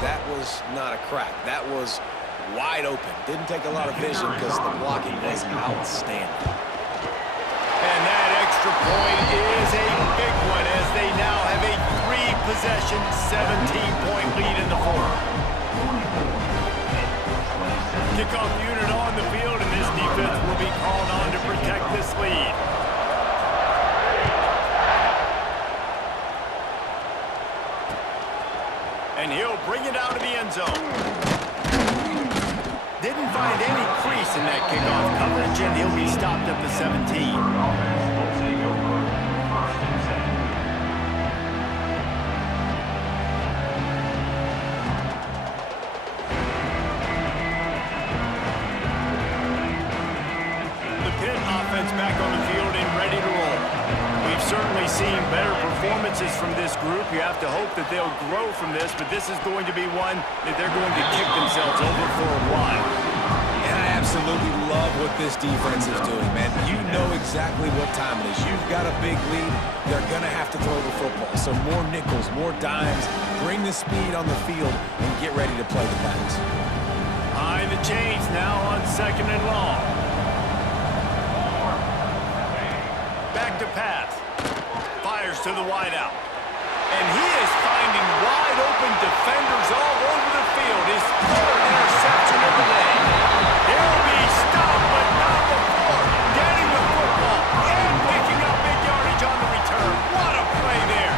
that was not a crack. That was wide open. Didn't take a lot of vision because the blocking was outstanding. And that extra point is a big one as they now have a 3-possession, 17-point lead in the fourth. Kickoff unit on the field, and this defense will be called on to protect this lead. And he'll bring it out of the end zone. Didn't find any crease in that kickoff coverage, and he'll be stopped at the 17. Back on the field and ready to roll. We've certainly seen better performances from this group. You have to hope that they'll grow from this, but this is going to be one that they're going to kick themselves over for a while. And I absolutely love what this defense is doing, man. You know exactly what time it is. You've got a big lead. They're going to have to throw the football. So more nickels, more dimes. Bring the speed on the field and get ready to play the pass. High the chains now on 2nd and long. Back to pass. Fires to the wideout. And he is finding wide open defenders all over the field. His 3rd interception of the day. He'll be stopped, but not before getting the football and picking up big yardage on the return. What a play there.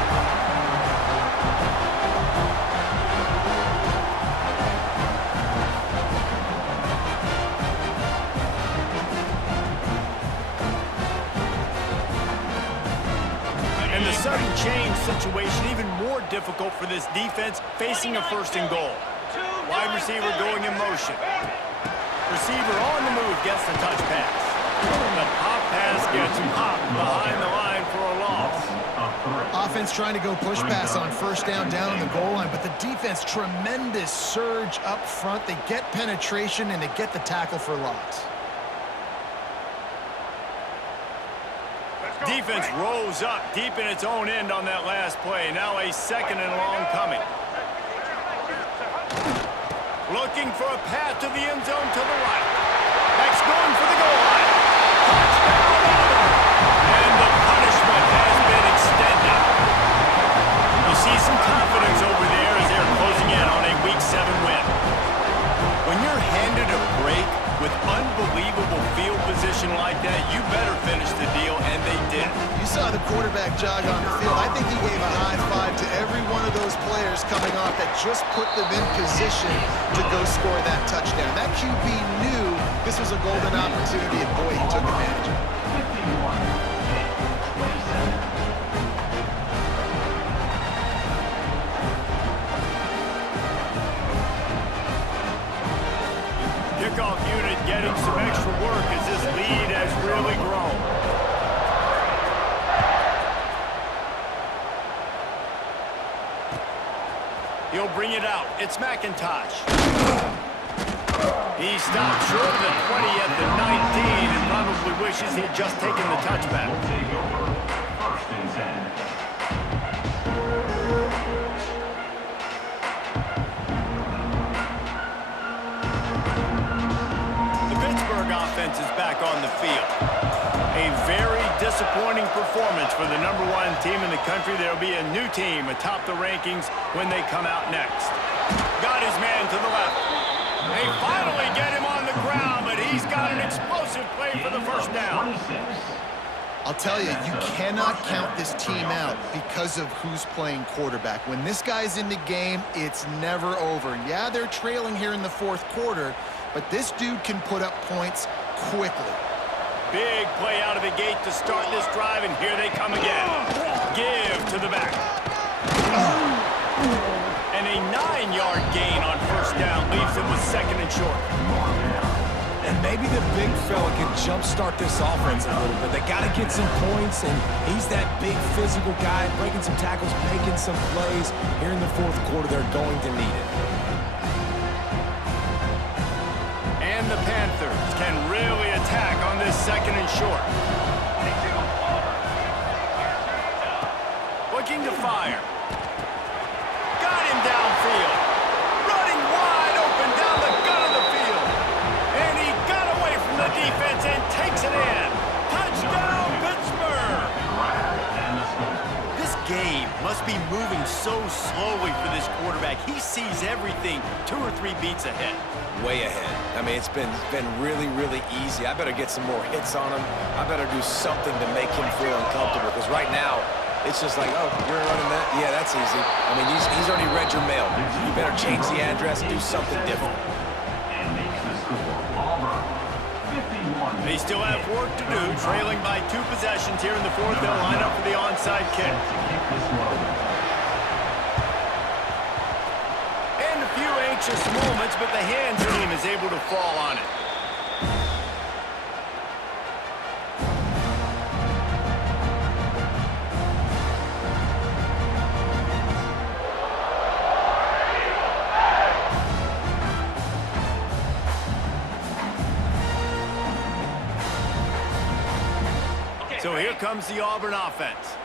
And the sudden change situation even more difficult for this defense facing a 1st and goal. Wide receiver going in motion. Receiver on the move gets the touch pass. The pop pass gets popped behind the line for a loss. Offense trying to go push pass on 1st down on the goal line, but the defense, tremendous surge up front. They get penetration and they get the tackle for loss. Defense rose up deep in its own end on that last play. Now a 2nd and long coming. Looking for a path to the end zone to the right. Next going for the goal line. Touchdown Auburn. And the punishment has been extended. You see some confidence over there as they're closing in on a Week 7 win. When you're handed a break with unbelievable field position like that, you better finish the deal, and they did. You saw the quarterback jog on the field. I think he gave a high five to every one of those players coming off that just put them in position to go score that touchdown. That QB knew this was a golden opportunity, and boy, he took advantage of it. Kickoff unit getting some extra work as this lead has really grown. He'll bring it out. It's McIntosh. He stopped short of the 20 at the 19 and probably wishes he'd just taken the touchback. Offense is back on the field. A very disappointing performance for the #1 team in the country. There'll be a new team atop the rankings when they come out next. Got his man to the left. They finally get him on the ground, but he's got an explosive play for the 1st down. I'll tell you, you cannot count this team out because of who's playing quarterback. When this guy's in the game, it's never over. Yeah, they're trailing here in the 4th quarter, but this dude can put up points quickly. Big play out of the gate to start this drive, and here they come again. Give to the back. And a 9-yard gain on 1st down leaves him with 2nd and short. And maybe the big fella can jumpstart this offense a little bit. They got to get some points, and he's that big physical guy, breaking some tackles, making some plays. Here in the 4th quarter, they're going to need it. And the Panthers can really attack on this 2nd and short. Looking to fire. Got him downfield. sees everything 2 or 3 beats ahead. Way ahead. I mean, it's been really, really easy. I better get some more hits on him. I better do something to make him feel uncomfortable, because right now, it's just like, oh, you're running that? Yeah, that's easy. I mean, he's already read your mail. You better change the address and do something different. They still have work to do, trailing by 2 possessions here in the 4th. They'll line up for the onside kick. And a few anxious moments, but the hands team is able to fall on it. So here comes the Auburn offense.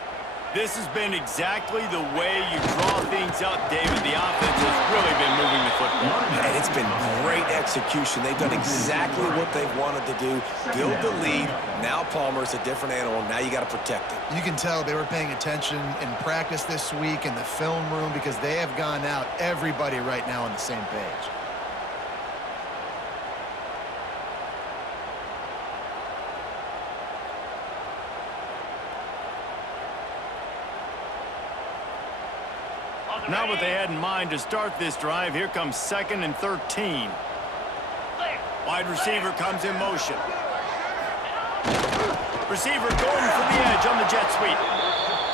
This has been exactly the way you draw things up, David. The offense has really been moving the football. And it's been great execution. They've done exactly what they've wanted to do. Build the lead. Now Palmer's a different animal. Now you got to protect it. You can tell they were paying attention in practice this week in the film room, because they have gone out, everybody right now on the same page. Not what they had in mind to start this drive. Here comes 2nd and 13. Wide receiver comes in motion. Receiver going for the edge on the jet sweep.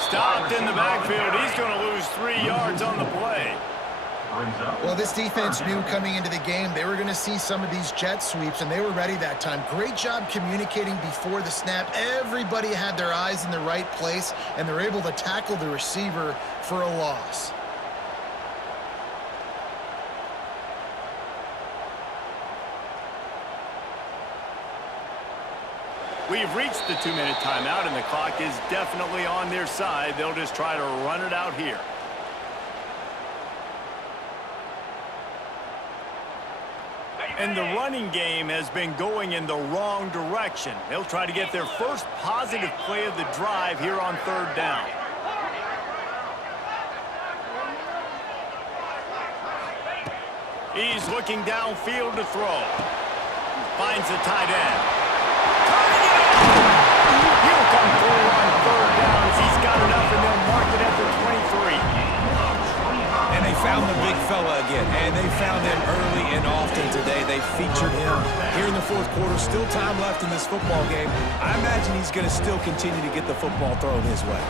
Stopped in the backfield. He's going to lose 3 yards on the play. Well, this defense knew coming into the game they were going to see some of these jet sweeps, and they were ready that time. Great job communicating before the snap. Everybody had their eyes in the right place, and they're able to tackle the receiver for a loss. We've reached the 2-minute timeout, and the clock is definitely on their side. They'll just try to run it out here. And the running game has been going in the wrong direction. They'll try to get their first positive play of the drive here on 3rd down. He's looking downfield to throw. Finds the tight end. He'll come through on 3rd down as he's got enough, and they'll mark it at the 23. And they found the big fella again, and they found him early and often today. They featured him here in the 4th quarter. Still time left in this football game. I imagine he's going to still continue to get the football thrown his way.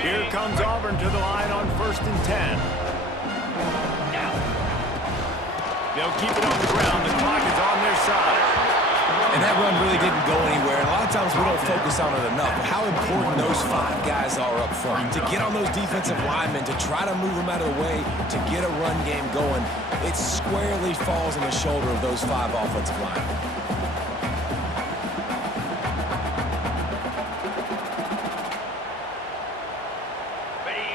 Here comes Auburn to the line on 1st and 10. They'll keep it on the ground. The clock is on their side. And that run really didn't go anywhere. And a lot of times we don't focus on it enough. How important those 5 guys are up front. To get on those defensive linemen, to try to move them out of the way, to get a run game going, it squarely falls on the shoulder of those 5 offensive linemen.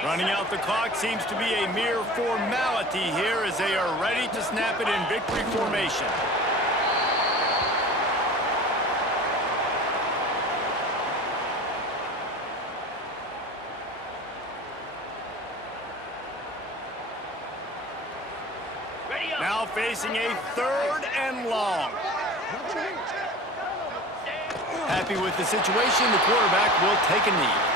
Running out the clock seems to be a mere formality here as they are ready to snap it in victory formation. Now facing a 3rd and long. Happy with the situation, the quarterback will take a knee.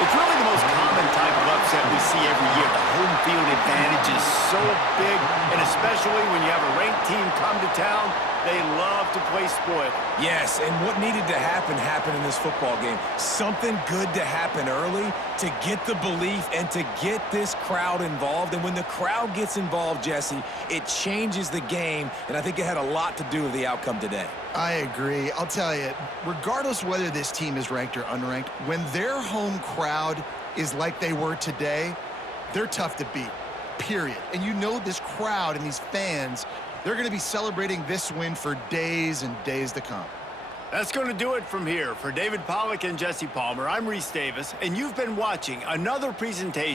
It's really the most common type of upset we see every year. The home field advantage is so big, and especially when you have a ranked team come to town, they love to play spoiler. Yes, and what needed to happen happened in this football game. Something good to happen early to get the belief and to get this crowd involved. And when the crowd gets involved, Jesse, it changes the game, and I think it had a lot to do with the outcome today. I agree. I'll tell you, regardless whether this team is ranked or unranked, when their home crowd is like they were today, they're tough to beat, period. And you know this crowd and these fans They're going to be celebrating this win for days and days to come. That's going to do it from here. For David Pollack and Jesse Palmer, I'm Reese Davis, and you've been watching another presentation